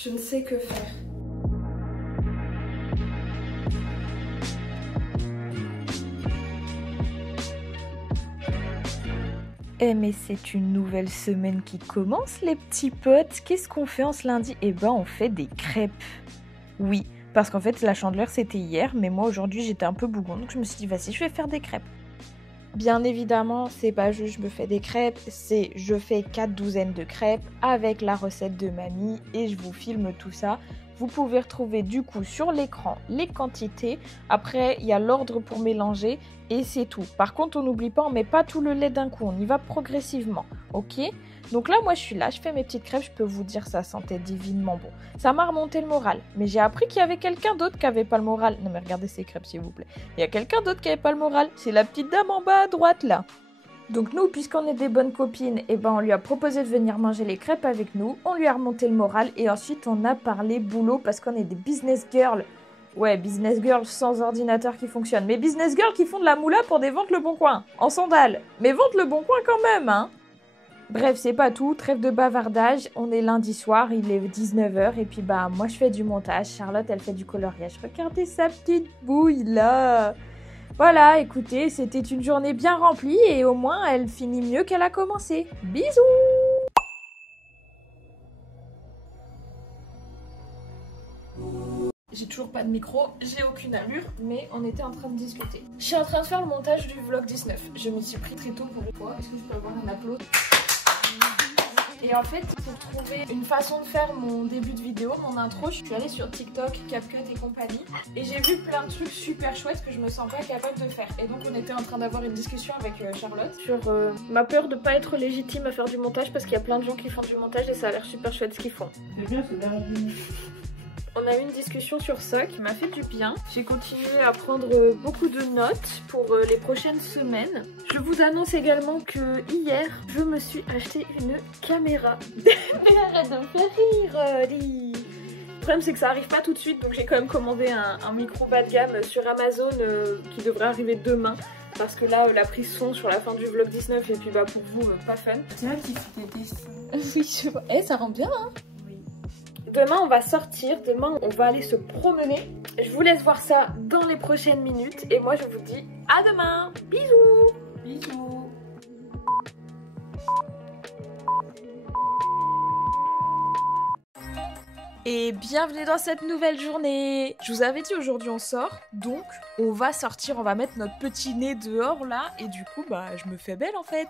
Je ne sais que faire. Eh mais c'est une nouvelle semaine qui commence les petits potes. Qu'est-ce qu'on fait en ce lundi? Eh ben on fait des crêpes. Oui, parce qu'en fait la Chandeleur c'était hier, mais moi aujourd'hui j'étais un peu bougon, donc je me suis dit vas-y je vais faire des crêpes. Bien évidemment, c'est pas juste je me fais des crêpes, c'est je fais 4 douzaines de crêpes avec la recette de mamie et je vous filme tout ça. Vous pouvez retrouver du coup sur l'écran les quantités. Après, il y a l'ordre pour mélanger et c'est tout. Par contre, on n'oublie pas, on met pas tout le lait d'un coup, on y va progressivement, ok? Donc là, moi je suis là, je fais mes petites crêpes, je peux vous dire ça sentait divinement bon. Ça m'a remonté le moral, mais j'ai appris qu'il y avait quelqu'un d'autre qui avait pas le moral. Non mais regardez ces crêpes s'il vous plaît. Il y a quelqu'un d'autre qui avait pas le moral, c'est la petite dame en bas à droite là. Donc nous, puisqu'on est des bonnes copines, eh ben on lui a proposé de venir manger les crêpes avec nous, on lui a remonté le moral et ensuite on a parlé boulot parce qu'on est des business girls. Ouais, business girls sans ordinateur qui fonctionne, mais business girls qui font de la moula pour des ventes Le Bon Coin, en sandales. Mais ventes Le Bon Coin quand même, hein. Bref, c'est pas tout, trêve de bavardage, on est lundi soir, il est 19h et puis bah moi je fais du montage, Charlotte elle fait du coloriage. Regardez sa petite bouille là. Voilà, écoutez, c'était une journée bien remplie et au moins elle finit mieux qu'elle a commencé. Bisous! J'ai toujours pas de micro, j'ai aucune allure, mais on était en train de discuter. Je suis en train de faire le montage du vlog 19. Je me suis pris très tôt pour une fois. Est-ce que je peux avoir un applaudissement? Et en fait, pour trouver une façon de faire mon début de vidéo, mon intro, je suis allée sur TikTok, CapCut et compagnie. Et j'ai vu plein de trucs super chouettes que je me sens pas capable de faire. Et donc on était en train d'avoir une discussion avec Charlotte sur ma peur de pas être légitime à faire du montage parce qu'il y a plein de gens qui font du montage et ça a l'air super chouette ce qu'ils font. C'est bien, c'est bien. On a eu une discussion sur ça qui m'a fait du bien. J'ai continué à prendre beaucoup de notes pour les prochaines semaines. Je vous annonce également que hier, je me suis acheté une caméra. Mais arrête de me faire rire, Lee. Le problème c'est que ça arrive pas tout de suite, donc j'ai quand même commandé un micro bas de gamme sur Amazon qui devrait arriver demain. Parce que là, la prise son sur la fin du vlog 19 et puis bah pour vous, pas fun. C'est vrai qu'il fait des dessins. Oui, je vois. Eh, ça rend bien, hein. Demain, on va sortir. Demain, on va aller se promener. Je vous laisse voir ça dans les prochaines minutes. Et moi, je vous dis à demain. Bisous. Bisous. Et bienvenue dans cette nouvelle journée. Je vous avais dit aujourd'hui on sort, donc on va sortir, on va mettre notre petit nez dehors là. Et du coup, bah je me fais belle en fait.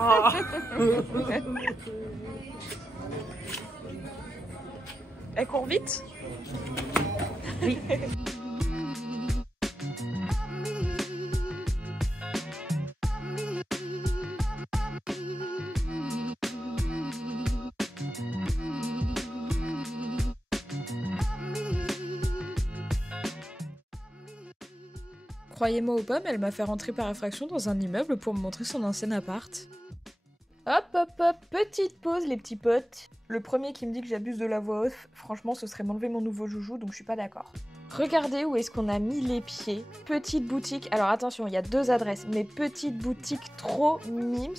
Oh. Elle court vite? Oui. Croyez-moi ou pas, mais elle m'a fait rentrer par effraction dans un immeuble pour me montrer son ancien appart. Hop hop hop, petite pause les petits potes. Le premier qui me dit que j'abuse de la voix off, franchement ce serait m'enlever mon nouveau joujou, donc je suis pas d'accord. Regardez où est-ce qu'on a mis les pieds. Petite boutique, alors attention, il y a 2 adresses, mais petite boutique trop mimes.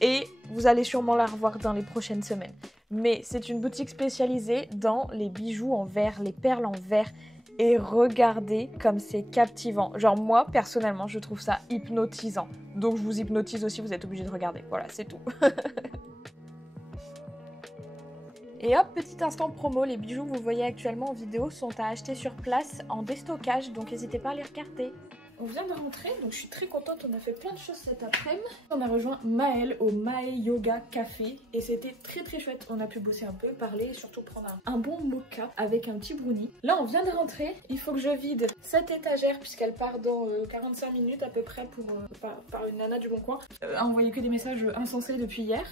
Et vous allez sûrement la revoir dans les prochaines semaines. Mais c'est une boutique spécialisée dans les bijoux en verre, les perles en verre. Et regardez comme c'est captivant. Genre moi, personnellement, je trouve ça hypnotisant. Donc je vous hypnotise aussi, vous êtes obligés de regarder. Voilà, c'est tout. Et hop, petit instant promo, les bijoux que vous voyez actuellement en vidéo sont à acheter sur place en déstockage, donc n'hésitez pas à les regarder. On vient de rentrer, donc je suis très contente, on a fait plein de choses cet après-midi. On a rejoint Maëlle au Mae Yoga Café et c'était très très chouette. On a pu bosser un peu, parler et surtout prendre un bon mocha avec un petit brownie. Là on vient de rentrer, il faut que je vide cette étagère puisqu'elle part dans 45 minutes à peu près pour, par une nana du Bon Coin. A envoyé que des messages insensés depuis hier.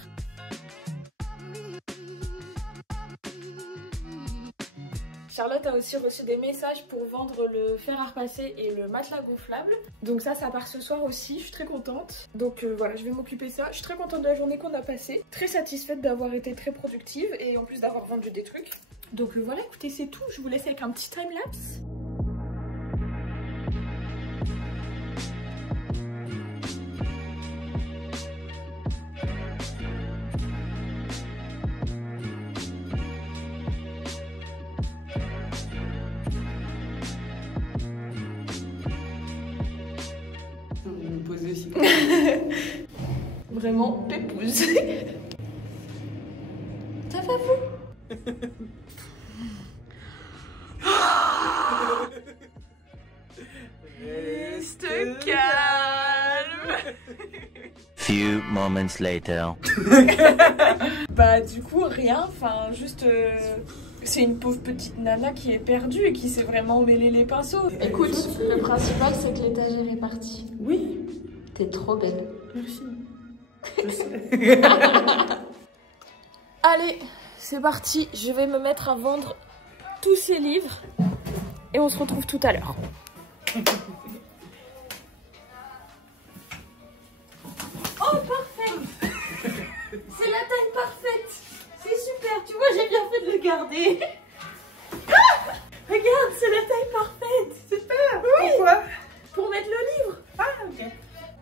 Charlotte a aussi reçu des messages pour vendre le fer à repasser et le matelas gonflable. Donc ça part ce soir aussi, je suis très contente. Donc voilà, je vais m'occuper de ça. Je suis très contente de la journée qu'on a passée. Très satisfaite d'avoir été très productive et en plus d'avoir vendu des trucs. Donc voilà, écoutez, c'est tout. Je vous laisse avec un petit time-lapse. Aussi. Vraiment pépouse. Ça va vous? Reste calme. Few moments later. Bah du coup rien, enfin juste c'est une pauvre petite nana qui est perdue et qui s'est vraiment mêlé les pinceaux. Écoute, le principal c'est que l'étagère est partie. Oui. T'es trop belle. Merci. Allez, c'est parti, je vais me mettre à vendre tous ces livres et on se retrouve tout à l'heure. Oh parfait. C'est la taille parfaite. C'est super, tu vois j'ai bien fait de le garder. Ah, regarde, c'est la taille parfaite. Super. Oui. Pourquoi? Pour mettre le livre. Ah, ok.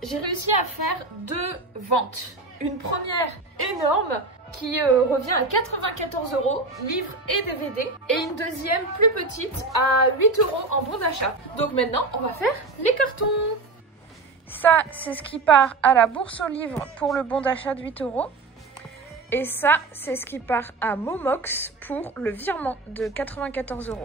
J'ai réussi à faire 2 ventes. Une première énorme qui revient à 94 €, livre et DVD. Et une deuxième plus petite à 8 € en bon d'achat. Donc maintenant, on va faire les cartons. Ça, c'est ce qui part à la bourse aux livres pour le bon d'achat de 8 €. Et ça, c'est ce qui part à Momox pour le virement de 94 €.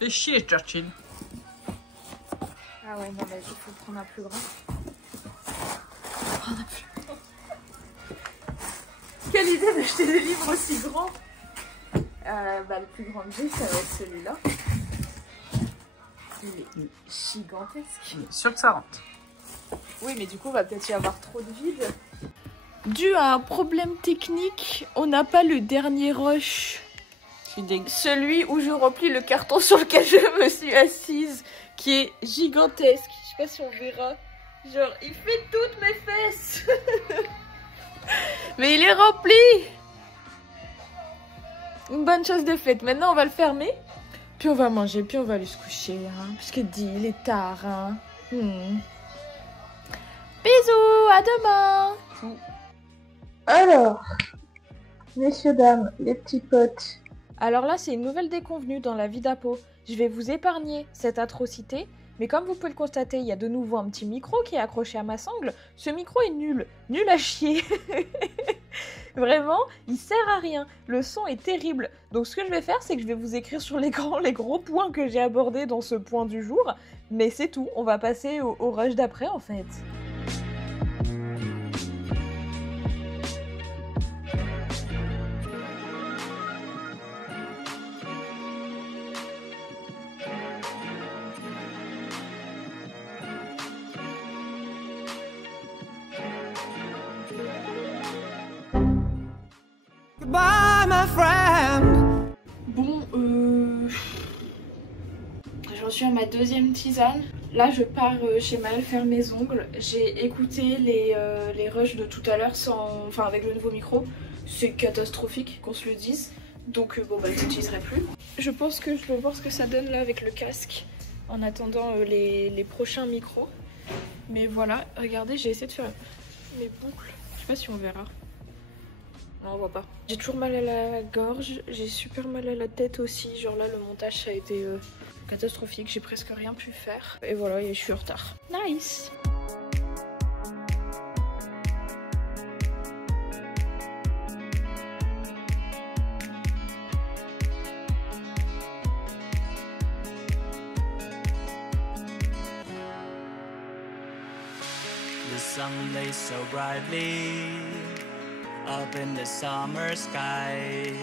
Fais chier, Churchill. Ah ouais, non, mais il faut prendre un plus grand. Quelle idée d'acheter des livres aussi grands. Bah, le plus grand que j'ai, ça va être celui-là. Il est gigantesque. Sûr que ça rentre. Oui, mais du coup, va peut-être y avoir trop de vide. Dû à un problème technique, on n'a pas le dernier rush. Celui où je remplis le carton sur lequel je me suis assise, qui est gigantesque. Je sais pas si on verra. Genre, il fait toutes mes fesses. Mais il est rempli. Une bonne chose de faite. Maintenant, on va le fermer. Puis on va manger, puis on va aller se coucher. Hein, parce que dit, il est tard. Hein. Bisous, à demain. Alors, messieurs, dames, les petits potes. Alors là, c'est une nouvelle déconvenue dans la vie d'Apo. Je vais vous épargner cette atrocité, mais comme vous pouvez le constater, il y a de nouveau un petit micro qui est accroché à ma sangle. Ce micro est nul à chier. Vraiment, il sert à rien. Le son est terrible. Donc ce que je vais faire, c'est que je vais vous écrire sur l'écran les gros points que j'ai abordés dans ce point du jour. Mais c'est tout, on va passer au rush d'après en fait. Goodbye, my friend. Bon, j'en suis à ma deuxième tisane. Là, je pars chez Maëlle faire mes ongles. J'ai écouté les rushs de tout à l'heure enfin avec le nouveau micro. C'est catastrophique qu'on se le dise. Donc bon bah je l'utiliserai plus. Je pense que je vais voir ce que ça donne là avec le casque en attendant les prochains micros. Mais voilà, regardez, j'ai essayé de faire mes boucles. Je sais pas si on verra. Non, on voit pas. J'ai toujours mal à la gorge, j'ai super mal à la tête aussi. Genre là, le montage ça a été catastrophique, j'ai presque rien pu faire. Et voilà, et je suis en retard. Nice! The sun lays so brightly up in the summer sky.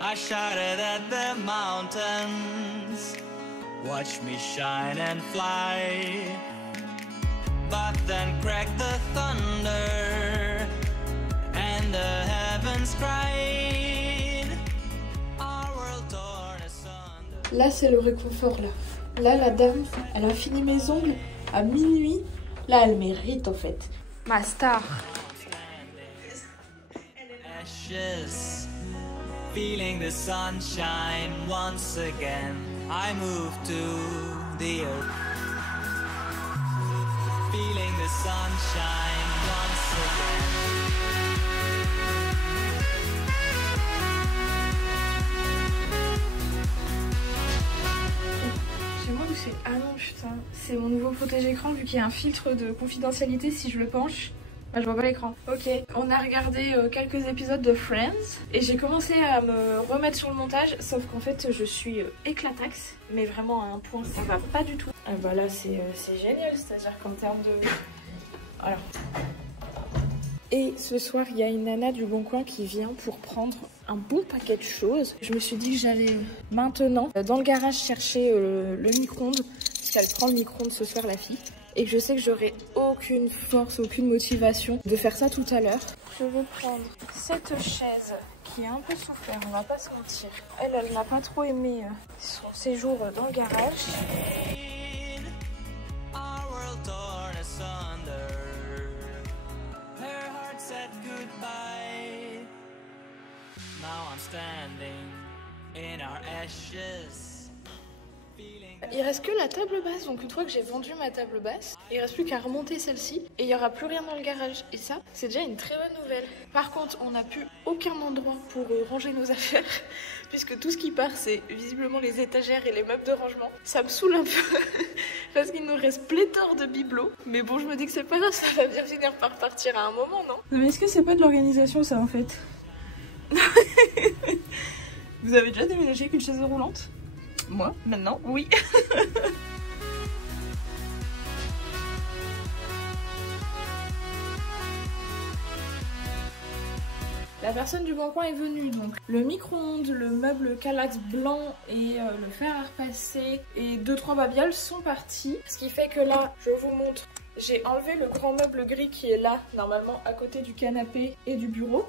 I shouted at the mountains, watch me shine and fly. But then cracked the thunder, and the heavens cried. Our world torn asunder. Là, c'est le réconfort, là. Là, la dame, elle a fini mes ongles à minuit. Là, elle mérite, en fait. Ma star. Ashes, feeling the sunshine once again. I move to the earth, feeling the sunshine once again. Chez moi où c'est... Ah non, putain. C'est mon nouveau protège-écran vu qu'il y a un filtre de confidentialité si je le penche. Ah, je vois pas l'écran. Ok, on a regardé quelques épisodes de Friends et j'ai commencé à me remettre sur le montage, sauf qu'en fait je suis éclataxe, mais vraiment à un point ça va pas du tout. Ah bah là c'est génial, c'est-à-dire qu'en termes de... Voilà. Et ce soir il y a une nana du Bon Coin qui vient pour prendre un bon paquet de choses. Je me suis dit que j'allais maintenant dans le garage chercher le micro-ondes, parce qu'elle prend le micro-ondes ce soir la fille. Et que je sais que j'aurai aucune force, aucune motivation de faire ça tout à l'heure. Je vais prendre cette chaise qui a un peu souffert, on va pas se mentir. Elle n'a pas trop aimé son séjour dans le garage. Our world torn asunder. Her heart said goodbye. Now I'm standing in our ashes. Il reste que la table basse, donc une fois que j'ai vendu ma table basse, il reste plus qu'à remonter celle-ci et il n'y aura plus rien dans le garage. Et ça, c'est déjà une très bonne nouvelle. Par contre, on n'a plus aucun endroit pour ranger nos affaires, puisque tout ce qui part, c'est visiblement les étagères et les meubles de rangement. Ça me saoule un peu, parce qu'il nous reste pléthore de bibelots. Mais bon, je me dis que c'est pas grave, ça va bien finir par partir à un moment, non? Non mais est-ce que c'est pas de l'organisation ça en fait? Vous avez déjà déménagé avec une chaise roulante? Moi, maintenant, oui. La personne du Bon Coin est venue, donc le micro-ondes, le meuble Kallax blanc et le fer à repasser et 2-3 babioles sont partis. Ce qui fait que là, je vous montre, j'ai enlevé le grand meuble gris qui est là, normalement à côté du canapé et du bureau,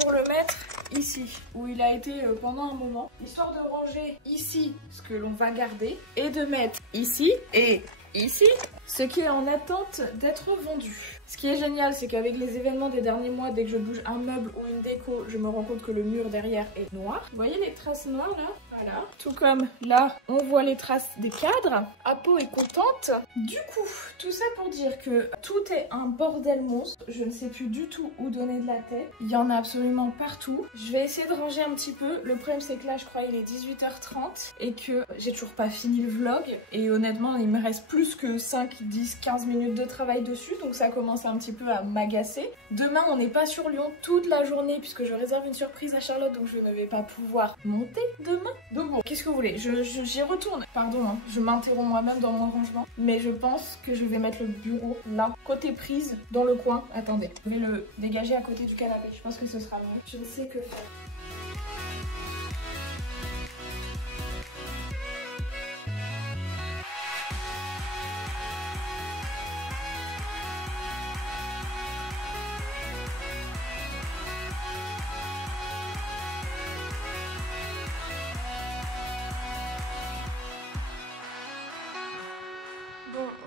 pour le mettre ici, où il a été pendant un moment, histoire de ranger ici ce que l'on va garder et de mettre ici et ici ce qui est en attente d'être vendu. Ce qui est génial, c'est qu'avec les événements des derniers mois, dès que je bouge un meuble ou une déco, je me rends compte que le mur derrière est noir. Vous voyez les traces noires là? Voilà. Tout comme là, on voit les traces des cadres. Apo est contente. Du coup, tout ça pour dire que tout est un bordel monstre. Je ne sais plus du tout où donner de la tête. Il y en a absolument partout. Je vais essayer de ranger un petit peu. Le problème, c'est que là, je crois qu'il est 18h30 et que j'ai toujours pas fini le vlog. Et honnêtement, il me reste plus que 5, 10, 15 minutes de travail dessus. Donc ça commence un petit peu à m'agacer. Demain, on n'est pas sur Lyon toute la journée puisque je réserve une surprise à Charlotte. Donc je ne vais pas pouvoir monter demain. Donc bon, qu'est-ce que vous voulez? J'y retourne. Pardon, hein, je m'interromps moi-même dans mon rangement. Mais je pense que je vais mettre le bureau là, côté prise, dans le coin. Attendez, je vais le dégager à côté du canapé. Je pense que ce sera mieux. Je ne sais que faire.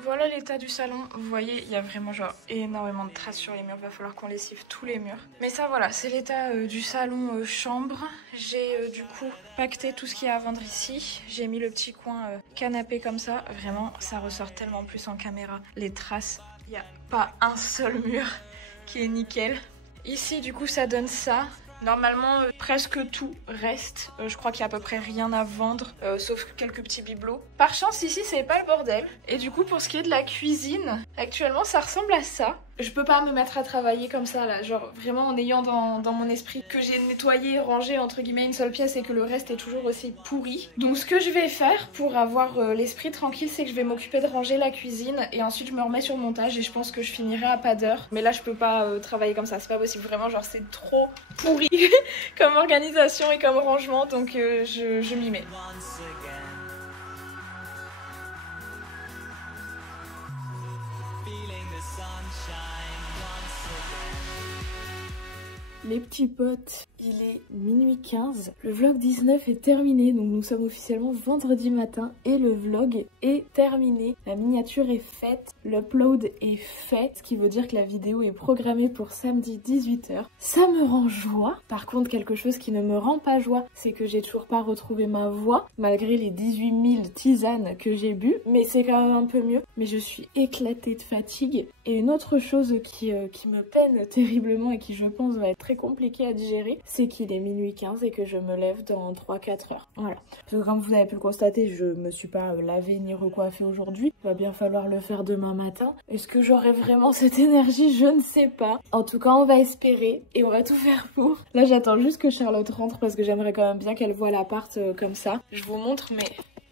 Voilà l'état du salon, vous voyez il y a vraiment genre énormément de traces sur les murs, va falloir qu'on lessive tous les murs. Mais ça voilà, c'est l'état du salon chambre. J'ai du coup pacté tout ce qu'il y a à vendre ici. J'ai mis le petit coin canapé comme ça, vraiment ça ressort tellement plus en caméra. Les traces, il n'y a pas un seul mur qui est nickel. Ici du coup ça donne ça. Normalement, presque tout reste. Je crois qu'il y a à peu près rien à vendre, sauf quelques petits bibelots. Par chance, ici, c'est pas le bordel. Et du coup, pour ce qui est de la cuisine, actuellement, ça ressemble à ça. Je peux pas me mettre à travailler comme ça là, genre vraiment en ayant dans mon esprit que j'ai nettoyé, rangé entre guillemets une seule pièce et que le reste est toujours aussi pourri. Donc ce que je vais faire pour avoir l'esprit tranquille, c'est que je vais m'occuper de ranger la cuisine et ensuite je me remets sur le montage et je pense que je finirai à pas d'heure. Mais là je peux pas travailler comme ça, c'est pas possible, vraiment genre c'est trop pourri comme organisation et comme rangement, donc je m'y mets. Les petits potes, il est minuit 15, le vlog 19 est terminé, donc nous sommes officiellement vendredi matin et le vlog est terminé. La miniature est faite, l'upload est fait, ce qui veut dire que la vidéo est programmée pour samedi 18h. Ça me rend joie. Par contre, quelque chose qui ne me rend pas joie, c'est que j'ai toujours pas retrouvé ma voix, malgré les 18 000 tisanes que j'ai bu, mais c'est quand même un peu mieux. Mais je suis éclatée de fatigue. Et une autre chose qui me peine terriblement et qui je pense va être très compliqué à digérer, c'est qu'il est minuit 15 et que je me lève dans 3-4 heures. Voilà. Parce que comme vous avez pu le constater, je me suis pas lavée ni recoiffée aujourd'hui. Il va bien falloir le faire demain matin. Est-ce que j'aurai vraiment cette énergie? Je ne sais pas. En tout cas, on va espérer et on va tout faire pour. Là, j'attends juste que Charlotte rentre parce que j'aimerais quand même bien qu'elle voie l'appart comme ça. Je vous montre, mais...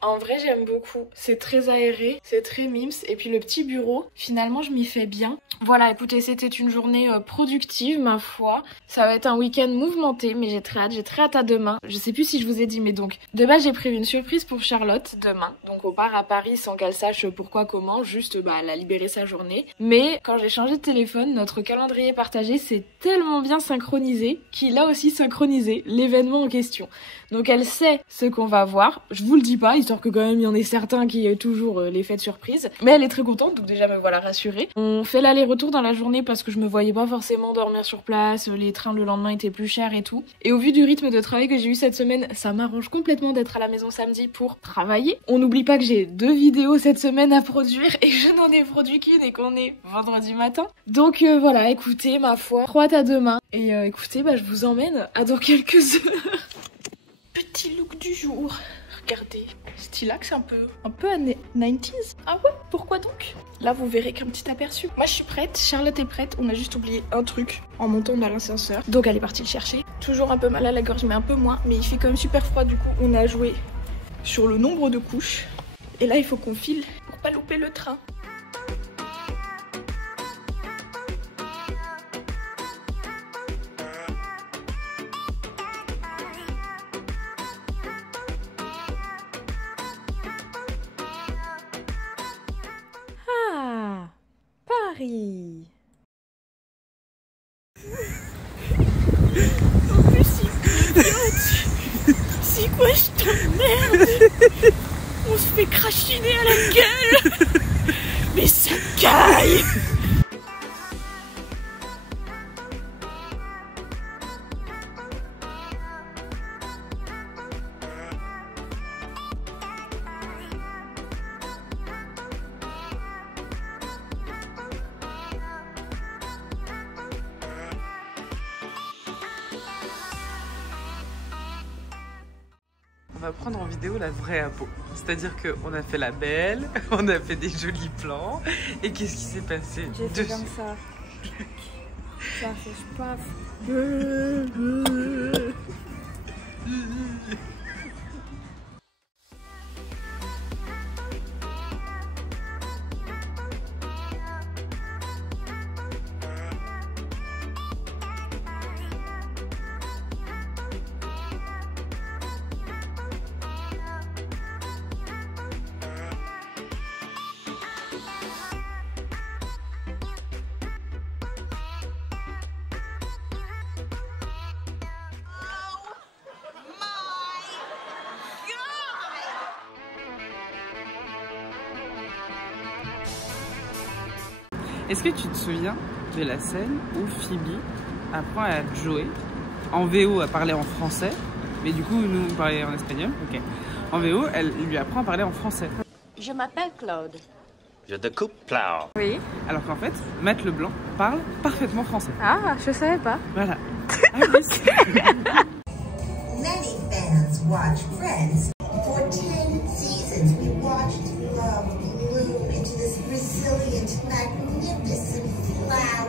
En vrai, j'aime beaucoup. C'est très aéré, c'est très mims. Et puis le petit bureau, finalement, je m'y fais bien. Voilà, écoutez, c'était une journée productive, ma foi. Ça va être un week-end mouvementé, mais j'ai très hâte à demain. Je sais plus si je vous ai dit, mais donc, de base, j'ai prévu une surprise pour Charlotte demain. Donc, on part à Paris sans qu'elle sache pourquoi, comment, juste, elle a libéré sa journée. Mais quand j'ai changé de téléphone, notre calendrier partagé s'est tellement bien synchronisé qu'il a aussi synchronisé l'événement en question. Donc elle sait ce qu'on va voir, je vous le dis pas, histoire que quand même il y en ait certains qui aient toujours l'effet de surprise. Mais elle est très contente, donc déjà me voilà rassurée. On fait l'aller-retour dans la journée parce que je me voyais pas forcément dormir sur place, les trains le lendemain étaient plus chers et tout. Et au vu du rythme de travail que j'ai eu cette semaine, ça m'arrange complètement d'être à la maison samedi pour travailler. On n'oublie pas que j'ai 2 vidéos cette semaine à produire et que je n'en ai produit qu'une et qu'on est vendredi matin. Donc voilà, écoutez, ma foi, trop hâte à demain. Et écoutez, je vous emmène à dans quelques heures. Petit look du jour. Regardez, stylax un peu années 90s. Ah ouais, pourquoi donc? Là, vous verrez qu'un petit aperçu. Moi, je suis prête, Charlotte est prête. On a juste oublié un truc en montant dans l'ascenseur. Donc, elle est partie le chercher. Toujours un peu mal à la gorge, mais un peu moins. Mais il fait quand même super froid, du coup, on a joué sur le nombre de couches. Et là, il faut qu'on file pour pas louper le train. Paris. En plus, c'est quoi, je t'emmerde. On se fait crachiner à la gueule. Mais ça caille. On va prendre en vidéo la vraie Apo. C'est-à-dire qu'on a fait la belle, on a fait des jolis plans. Et qu'est-ce qui s'est passé? J'ai fait comme ça. Ça fait paf. Est-ce que tu te souviens de la scène où Phoebe apprend à Joey, en VO à parler en français, mais du coup nous on parlait en espagnol, ok. En VO, elle lui apprend à parler en français. Je m'appelle Claude. Je te coupe plat. Oui. Alors qu'en fait, Matt Leblanc parle parfaitement français. Ah, je savais pas. Voilà. Ah, oui. Many fans watch Friends. For 10 seasons, we watched love bloom into this resilient, magnificent flower.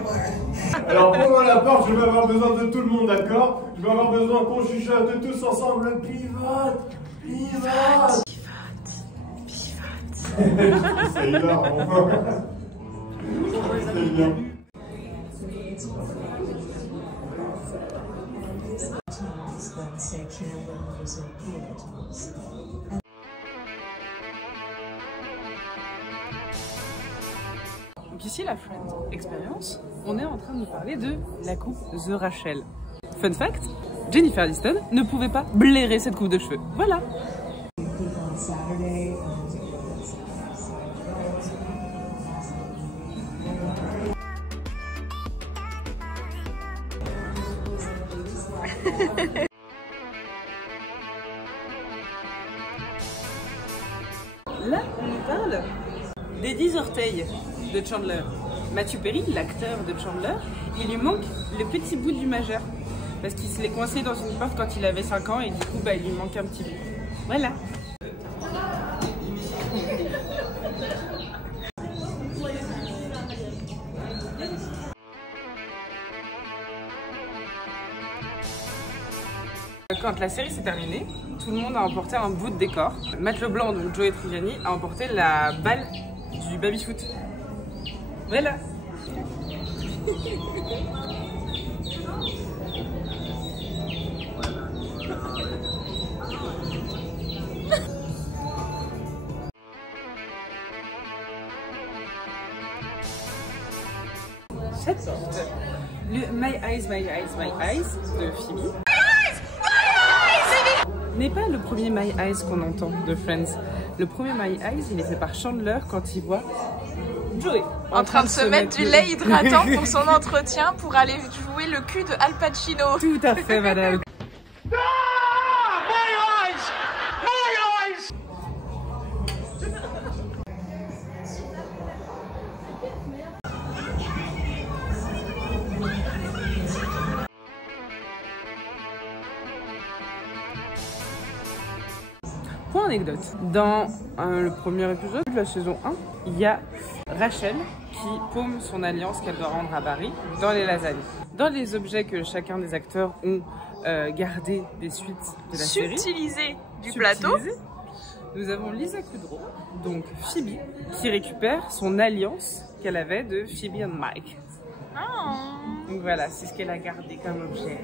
Alors pendant la porte, je vais avoir besoin de tout le monde, d'accord? Je vais avoir besoin qu'on chuchote tous ensemble. Pivote, pivote. C'est hilarant. C'est bien. Donc ici, la Friends Experience, on est en train de nous parler de la coupe The Rachel. Fun fact, Jennifer Aniston ne pouvait pas blairer cette coupe de cheveux. Voilà. Là, on nous parle des 10 orteils de Chandler. Matthew Perry, l'acteur de Chandler, il lui manque le petit bout du majeur. Parce qu'il se l'est coincé dans une porte quand il avait 5 ans et du coup, il lui manque un petit bout. Voilà. Quand la série s'est terminée, tout le monde a emporté un bout de décor. Matt Leblanc, donc Joey Tribbiani, a emporté la balle du baby-foot. Voilà. Le My Eyes, My Eyes, My Eyes de Phoebe n'est pas le premier My Eyes qu'on entend de Friends. Le premier My Eyes, il est fait par Chandler quand il voit Joey en train de se mettre du lait hydratant pour son entretien pour aller jouer le cul de Al Pacino. Tout à fait, madame. Point anecdote, dans le premier épisode de la saison 1, il y a Rachel qui paume son alliance qu'elle doit rendre à Barry dans les lasagnes. Dans les objets que chacun des acteurs ont gardés des suites de la série, subtilisés du plateau, nous avons Lisa Kudrow, donc Phoebe, qui récupère son alliance qu'elle avait de Phoebe and Mike. Oh. Donc voilà, c'est ce qu'elle a gardé comme objet.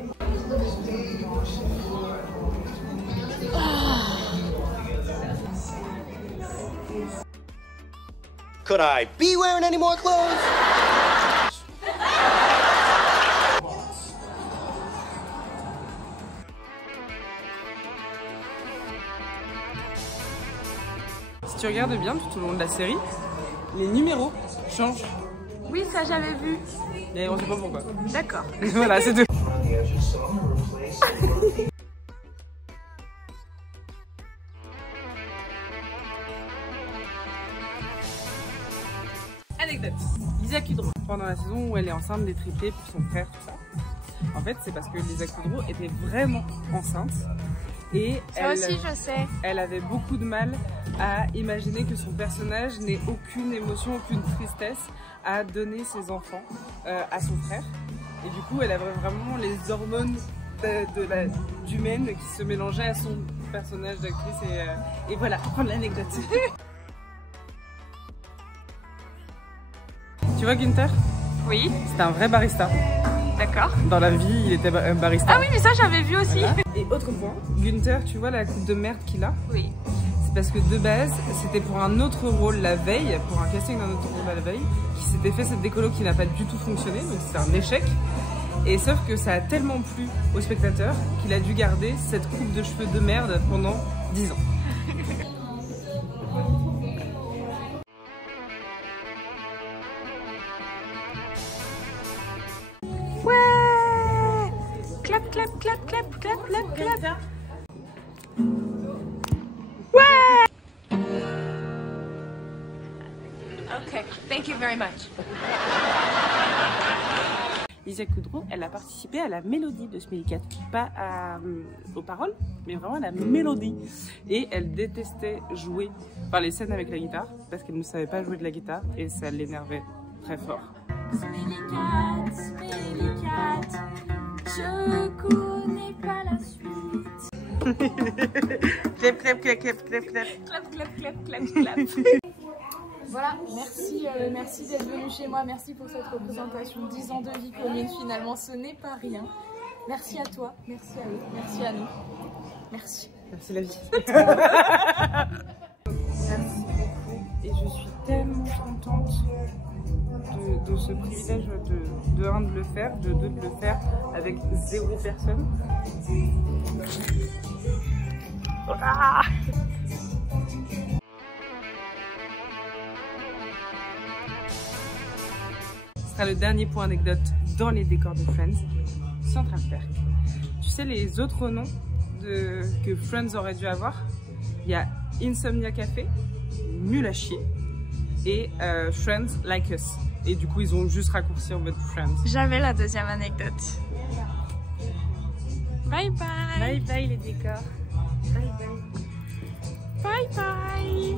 Could I be wearing any more clothes? Si tu regardes bien tout au long de la série, les numéros changent. Oui, ça j'avais vu. Mais on sait pas pourquoi. D'accord. Voilà, c'est tout. Anecdote. Lisa Kudrow, pendant la saison où elle est enceinte des triplés pour son frère, tout ça. En fait, c'est parce que Lisa Kudrow était vraiment enceinte. Et ça aussi, je sais. Elle avait beaucoup de mal à imaginer que son personnage n'ait aucune émotion, aucune tristesse à donner ses enfants à son frère. Et du coup, elle avait vraiment les hormones d'humaine qui se mélangeaient à son personnage d'actrice. Et voilà, prendre l'anecdote. Tu vois Günther? Oui. C'était un vrai barista. D'accord. Dans la vie, il était barista. Ah oui, mais ça j'avais vu aussi. Voilà. Et autre point, Günther, tu vois la coupe de merde qu'il a? Oui. C'est parce que de base, c'était pour un autre rôle la veille, pour un casting d'un autre rôle la veille, qui s'était fait cette décolo qui n'a pas du tout fonctionné, donc c'est un échec. Et sauf que ça a tellement plu aux spectateurs qu'il a dû garder cette coupe de cheveux de merde pendant 10 ans. Ouais! Clap, clap, clap, clap, clap, clap, clap. Ouais! Okay, thank you very much. Lisa Kudrow, elle a participé à la mélodie de Smelly Cat, pas aux paroles, mais vraiment à la mélodie. Et elle détestait jouer, les scènes avec la guitare, parce qu'elle ne savait pas jouer de la guitare, et ça l'énervait très fort. Smelly cat, je connais pas la suite. Clap, clap, clap, clap, clap, clap. Clap, clap, clap, clap, clap. Voilà, merci, merci d'être venu chez moi, merci pour cette représentation. 10 ans de vie commune, finalement, ce n'est pas rien. Merci à toi, merci à eux, merci à nous. Merci. Merci la vie. Merci beaucoup. Et je suis tellement contente de ce privilège de un de le faire, de deux de le faire avec 0 personne. Ah, ce sera le dernier point anecdote dans les décors de Friends, Central Perk. Tu sais les autres noms que Friends aurait dû avoir? Il y a Insomnia Café, Nul à chier et Friends Like Us. Et du coup ils ont juste raccourci en mode Friends. Jamais la deuxième anecdote. Bye bye. Bye bye les décors. Bye bye. Bye bye.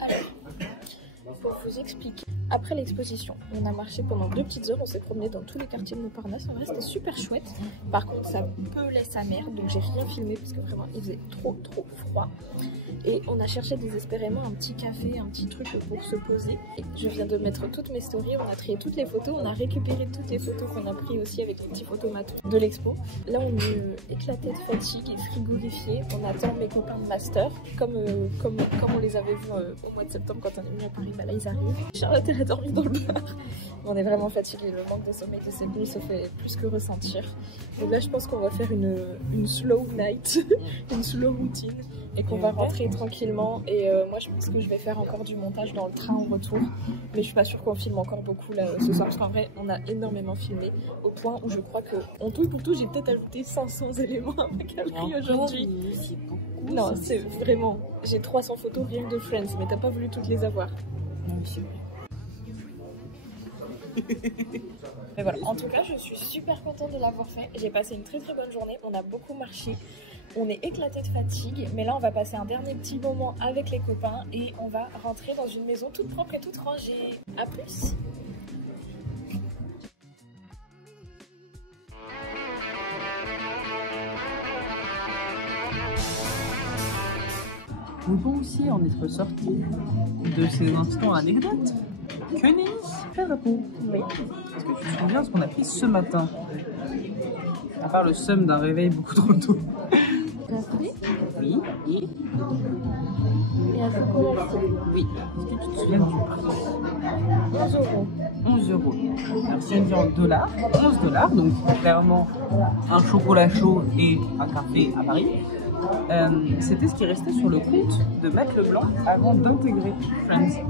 Alors, pour vous expliquer, après l'exposition, on a marché pendant 2 petites heures, on s'est promené dans tous les quartiers de Montparnasse, en vrai c'était super chouette. Par contre ça peulait sa mère, donc j'ai rien filmé parce que vraiment il faisait trop froid. Et on a cherché désespérément un petit café, un petit truc pour se poser. Et je viens de mettre toutes mes stories, on a trié toutes les photos, on a récupéré toutes les photos qu'on a prises aussi avec les petits photomates de l'expo. Là on est éclaté de fatigue et frigorifié. On attend mes copains de master, comme on les avait vus au mois de septembre quand on est venu à Paris. Bah là ils arrivent. Charlotte elle a dormi dans le bar. On est vraiment fatigué, le manque de sommeil de cette nuit se fait plus que ressentir. Donc là je pense qu'on va faire une slow night, une slow routine. Et qu'on va rentrer tranquillement. Et moi je pense que je vais faire encore du montage dans le train en retour. Mais je suis pas sûre qu'on filme encore beaucoup là ce soir. Parce qu'en vrai on a énormément filmé. Au point où je crois que en tout pour tout j'ai peut-être ajouté 500 éléments à ma galerie aujourd'hui. Non c'est vraiment... J'ai 300 photos rien que de Friends. Mais t'as pas voulu toutes les avoir. Non mais c'est vrai. Mais voilà, en tout cas je suis super contente de l'avoir fait. J'ai passé une très bonne journée, on a beaucoup marché, on est éclaté de fatigue. Mais là on va passer un dernier petit moment avec les copains et on va rentrer dans une maison toute propre et toute rangée. A plus. Pouvons aussi en être sortis de ces instants anecdotes. Que nenni, faire la peau. Oui. Est-ce que tu te souviens ce qu'on a pris ce matin? À part le seum d'un réveil beaucoup trop tôt. Café. Oui. Et un chocolat chaud. Oui. Est-ce que tu te souviens du prix? 11 euros. 11 euros. Alors si on dit en dollars, 11 dollars, donc clairement un chocolat chaud et un café à Paris. C'était ce qui restait sur le compte de Matt Leblanc avant d'intégrer Friends.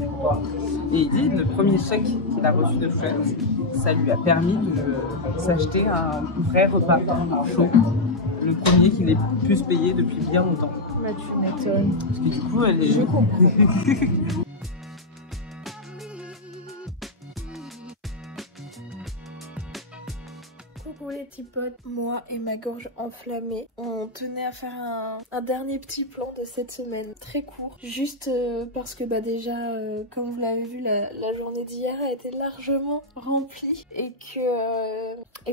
Et il dit le premier chèque qu'il a reçu de Friends, ça lui a permis de s'acheter un vrai repas chaud. Le premier qu'il ait pu se payer depuis bien longtemps. Bah tu m'étonnes. Parce que du coup elle est... Je comprends. Coucou les petits potes, moi et ma gorge enflammée, on tenait à faire un dernier petit plan de cette semaine, très court, juste parce que bah déjà, comme vous l'avez vu, la journée d'hier a été largement remplie et que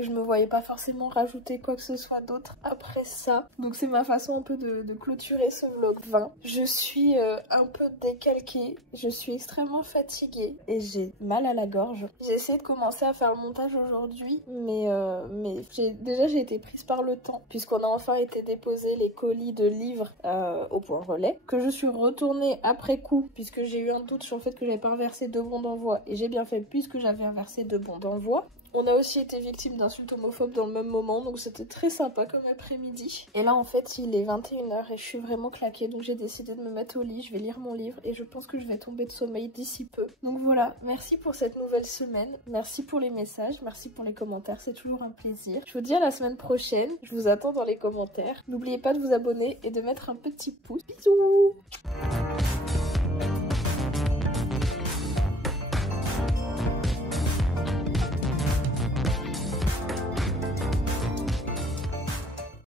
je me voyais pas forcément rajouter quoi que ce soit d'autre après ça. Donc c'est ma façon un peu de clôturer ce vlog 20. Je suis un peu décalquée, je suis extrêmement fatiguée et j'ai mal à la gorge. J'ai essayé de commencer à faire le montage aujourd'hui, mais j'ai été prise par le temps puisqu'on a enfin été déposer les colis de livres au point relais, que je suis retournée après coup puisque j'ai eu un doute sur le fait que j'avais pas inversé 2 bons d'envoi et j'ai bien fait puisque j'avais inversé 2 bons d'envoi. On a aussi été victime d'insultes homophobes dans le même moment, donc c'était très sympa comme après-midi. Et là en fait il est 21h et je suis vraiment claquée, donc j'ai décidé de me mettre au lit, je vais lire mon livre et je pense que je vais tomber de sommeil d'ici peu. Donc voilà, merci pour cette nouvelle semaine, merci pour les messages, merci pour les commentaires, c'est toujours un plaisir. Je vous dis à la semaine prochaine, je vous attends dans les commentaires. N'oubliez pas de vous abonner et de mettre un petit pouce. Bisous.